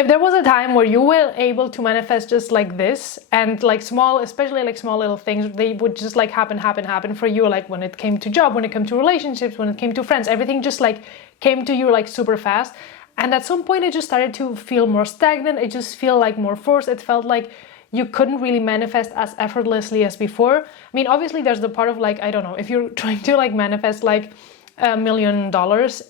if there was a time where you were able to manifest just like this, and like small, especially like small little things, they would just like happen for you, like when it came to job, when it came to relationships, when it came to friends, everything just like came to you like super fast. And at some point it just started to feel more stagnant. It just felt like more forced. It felt like you couldn't really manifest as effortlessly as before. I mean, obviously there's the part of like, I don't know, if you're trying to like manifest like $1 million,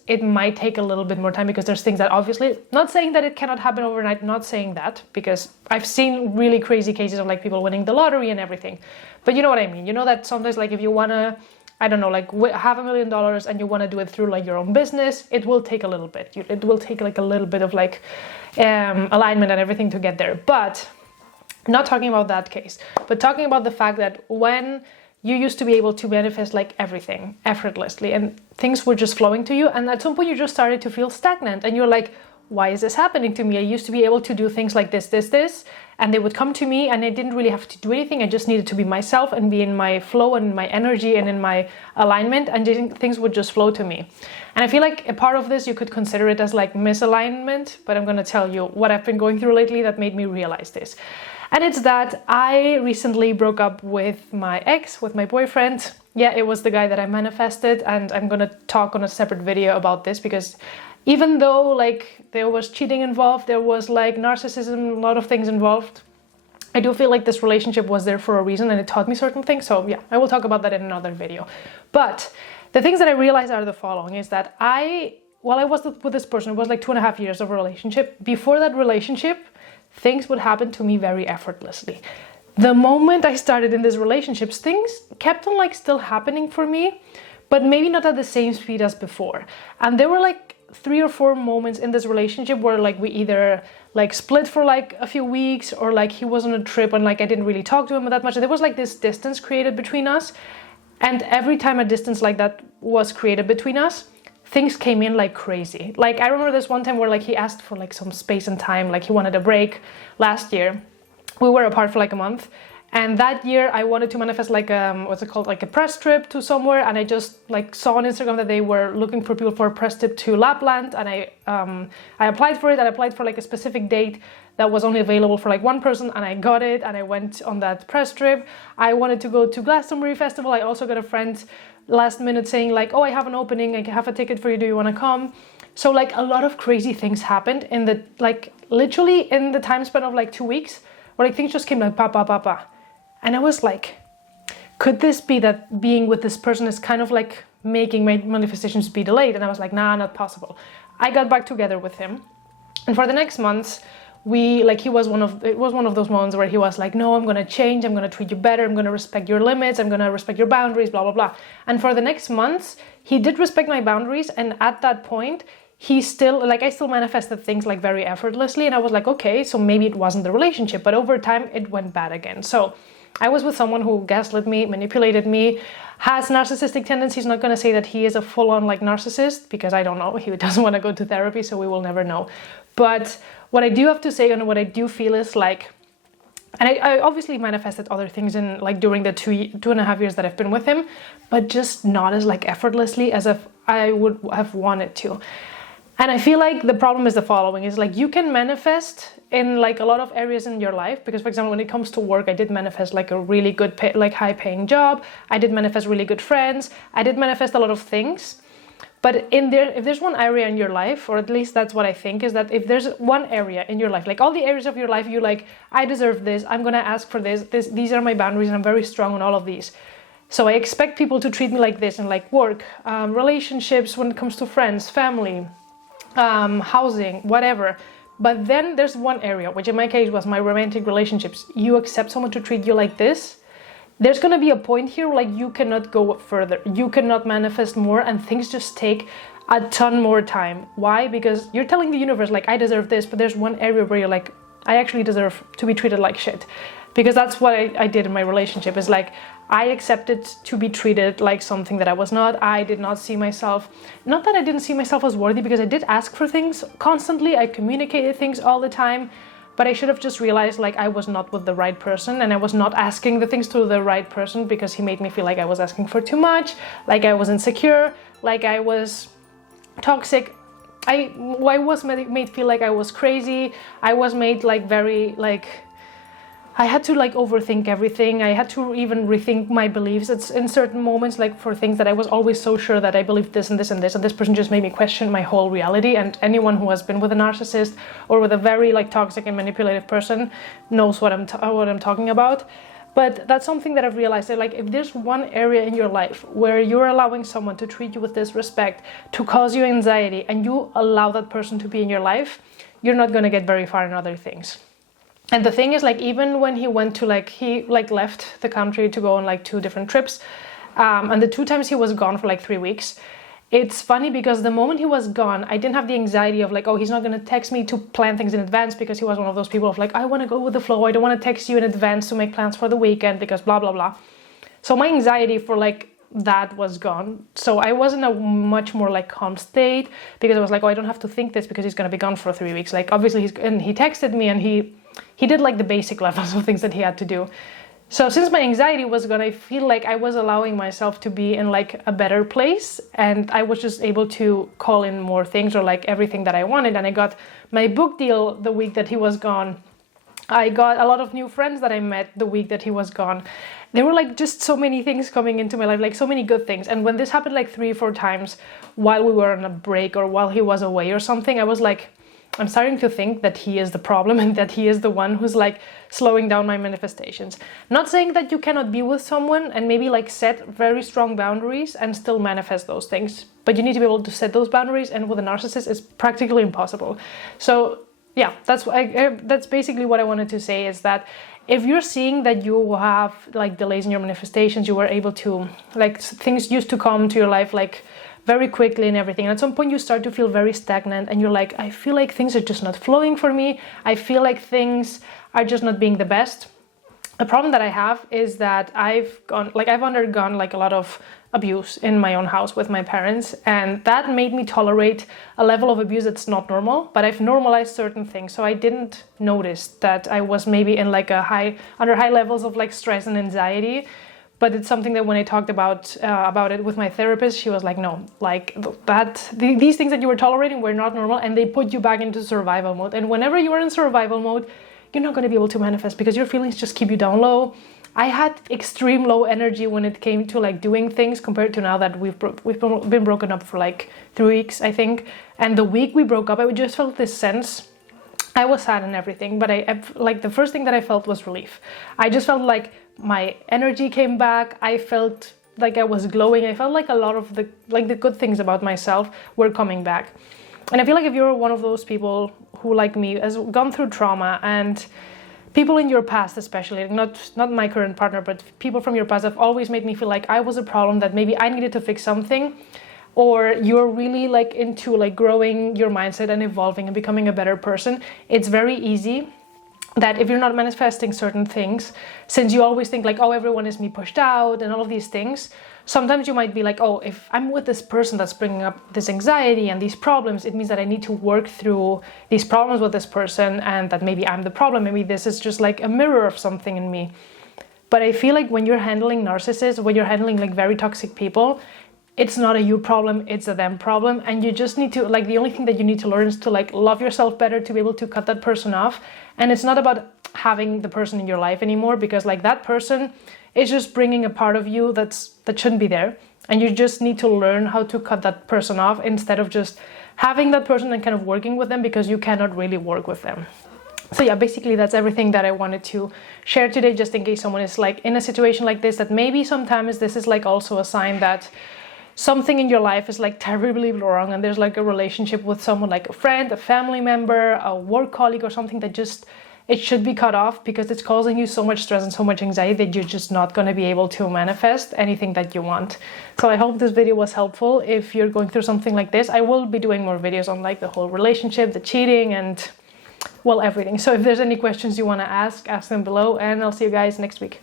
it might take a little bit more time, because there's things that obviously, not saying that it cannot happen overnight, not saying that, because I've seen really crazy cases of like people winning the lottery and everything. But you know what I mean? You know that sometimes like if you want to, I don't know, like have $1 million and you want to do it through like your own business, it will take a little bit. It will take like a little bit of like alignment and everything to get there. But not talking about that case, but talking about the fact that when you used to be able to manifest like everything effortlessly and things were just flowing to you, and at some point you just started to feel stagnant and you're like, why is this happening to me? I used to be able to do things like this, and they would come to me and I didn't really have to do anything. I just needed to be myself and be in my flow and my energy and in my alignment, and things would just flow to me. And I feel like a part of this, you could consider it as like misalignment, but I'm going to tell you what I've been going through lately that made me realize this. And it's that I recently broke up with my ex, with my boyfriend. Yeah, it was the guy that I manifested, and I'm gonna talk on a separate video about this, because even though like there was cheating involved, there was like narcissism, a lot of things involved, I do feel like this relationship was there for a reason and it taught me certain things. So yeah, I will talk about that in another video. But the things that I realized are the following, is that while I was with this person, it was like 2.5 years of a relationship. Before that relationship, things would happen to me very effortlessly. The moment I started in these relationships, things kept on like still happening for me, but maybe not at the same speed as before. And there were like 3 or 4 moments in this relationship where like we either like split for like a few weeks, or like he was on a trip and like I didn't really talk to him that much. There was like this distance created between us. And every time a distance like that was created between us, things came in like crazy. Like I remember this one time where like he asked for like some space and time, like he wanted a break last year. We were apart for like a month, and that year I wanted to manifest like what's it called, like a press trip to somewhere, and I just like saw on Instagram that they were looking for people for a press trip to Lapland, and I applied for it. I applied for like a specific date that was only available for like one person, and I got it, and I went on that press trip. I wanted to go to Glastonbury Festival. I also got a friend last minute saying like, oh, I have an opening, I have a ticket for you, do you want to come? So like a lot of crazy things happened in the like literally in the time span of like 2 weeks, where like things just came like pa. And I was like, could this be that being with this person is kind of like making my manifestations be delayed? And I was like, nah, not possible. I got back together with him, and for the next months it was one of those moments where he was like, no, I'm gonna change, I'm gonna treat you better, I'm gonna respect your limits, I'm gonna respect your boundaries, blah blah blah. And for the next months he did respect my boundaries, and at that point I still manifested things like very effortlessly, and I was like, okay, so maybe it wasn't the relationship. But over time it went bad again. So I was with someone who gaslit me, manipulated me, has narcissistic tendencies. Not going to say that he is a full-on like narcissist, because I don't know. He doesn't want to go to therapy, so we will never know. But what I do have to say, and what I do feel is like, and I obviously manifested other things in like during the 2.5 years that I've been with him, but just not as like effortlessly as if I would have wanted to. And I feel like the problem is the following, is like you can manifest in like a lot of areas in your life, because for example, when it comes to work, I did manifest like a really good like high paying job. I did manifest really good friends. I did manifest a lot of things. But if there's one area in your life, or at least that's what I think, is that if there's one area in your life, like all the areas of your life, you like, I deserve this, I'm gonna ask for this, these are my boundaries, and I'm very strong on all of these. So I expect people to treat me like this in like work, relationships, when it comes to friends, family, housing, whatever. But then there's one area, which in my case was my romantic relationships. You accept someone to treat you like this, there's going to be a point here where like you cannot go further, you cannot manifest more, and things just take a ton more time. Why? Because you're telling the universe like, I deserve this, but there's one area where you're like, I actually deserve to be treated like shit. Because that's what I did in my relationship, is like I accepted to be treated like something that I was not. I did not see myself, not that I didn't see myself as worthy, because I did ask for things constantly, I communicated things all the time, but I should have just realized like I was not with the right person, and I was not asking the things to the right person, because he made me feel like I was asking for too much, like I was insecure, like I was toxic, I was made feel like I was crazy. I was made like very like, I had to like overthink everything. I had to even rethink my beliefs. It's in certain moments, like for things that I was always so sure that I believed this and this and this, and this person just made me question my whole reality. And anyone who has been with a narcissist or with a very like toxic and manipulative person knows what I'm talking about. But that's something that I've realized, that like if there's one area in your life where you're allowing someone to treat you with disrespect, to cause you anxiety, and you allow that person to be in your life, you're not going to get very far in other things. And the thing is, like, even when he went to he left the country to go on like 2 different trips, and the 2 times he was gone for like 3 weeks, it's funny because the moment he was gone, I didn't have the anxiety of like, oh, he's not going to text me to plan things in advance, because he was one of those people of like, I want to go with the flow. I don't want to text you in advance to make plans for the weekend because blah, blah, blah. So my anxiety for like that was gone. So I was in a much more like calm state, because I was like, oh, I don't have to think this because he's going to be gone for 3 weeks. Like obviously and he texted me and he did like the basic levels of things that he had to do. So since my anxiety was gone, I feel like I was allowing myself to be in like a better place, and I was just able to call in more things or like everything that I wanted. And I got my book deal the week that he was gone. I got a lot of new friends that I met the week that he was gone. There were like just so many things coming into my life, like so many good things. And when this happened like 3 or 4 times while we were on a break or while he was away or something, I was like, I'm starting to think that he is the problem and that he is the one who's like slowing down my manifestations. Not saying that you cannot be with someone and maybe like set very strong boundaries and still manifest those things, but you need to be able to set those boundaries, and with a narcissist it's practically impossible. So yeah, that's basically what I wanted to say, is that if you're seeing that you have like delays in your manifestations, you were able to like things used to come to your life like very quickly and everything, and at some point you start to feel very stagnant and you're like, I feel like things are just not flowing for me, I feel like things are just not being the best. The problem that I have is that I've undergone like a lot of abuse in my own house with my parents, and that made me tolerate a level of abuse that's not normal, but I've normalized certain things, so I didn't notice that I was maybe in like under high levels of like stress and anxiety. But it's something that when I talked about it with my therapist, she was like, no, like these things that you were tolerating were not normal, and they put you back into survival mode. And whenever you are in survival mode, you're not going to be able to manifest because your feelings just keep you down low. I had extreme low energy when it came to like doing things compared to now that we've been broken up for like 3 weeks, I think. And the week we broke up, I just felt this sense. I was sad and everything, but I like the first thing that I felt was relief. I just felt like my energy came back. I felt like I was glowing. I felt like a lot of the good things about myself were coming back. And I feel like if you're one of those people who, like me, has gone through trauma, and people in your past especially, not my current partner, but people from your past have always made me feel like I was a problem, that maybe I needed to fix something, or you're really like into like growing your mindset and evolving and becoming a better person, it's very easy that if you're not manifesting certain things, since you always think like, oh, everyone is me pushed out and all of these things, sometimes you might be like, oh, if I'm with this person that's bringing up this anxiety and these problems, it means that I need to work through these problems with this person, and that maybe I'm the problem. Maybe this is just like a mirror of something in me. But I feel like when you're handling narcissists, when you're handling like very toxic people, it's not a you problem, it's a them problem. And you just need to, like, the only thing that you need to learn is to like love yourself better, to be able to cut that person off. And it's not about having the person in your life anymore, because like that person is just bringing a part of you that shouldn't be there. And you just need to learn how to cut that person off, instead of just having that person and kind of working with them, because you cannot really work with them. So yeah, basically that's everything that I wanted to share today, just in case someone is like in a situation like this, that maybe sometimes this is like also a sign that something in your life is like terribly wrong, and there's like a relationship with someone, like a friend, a family member, a work colleague or something, that just, it should be cut off, because it's causing you so much stress and so much anxiety that you're just not going to be able to manifest anything that you want. So I hope this video was helpful. If you're going through something like this, I will be doing more videos on like the whole relationship, the cheating, and well, everything. So if there's any questions you want to ask them below, and I'll see you guys next week.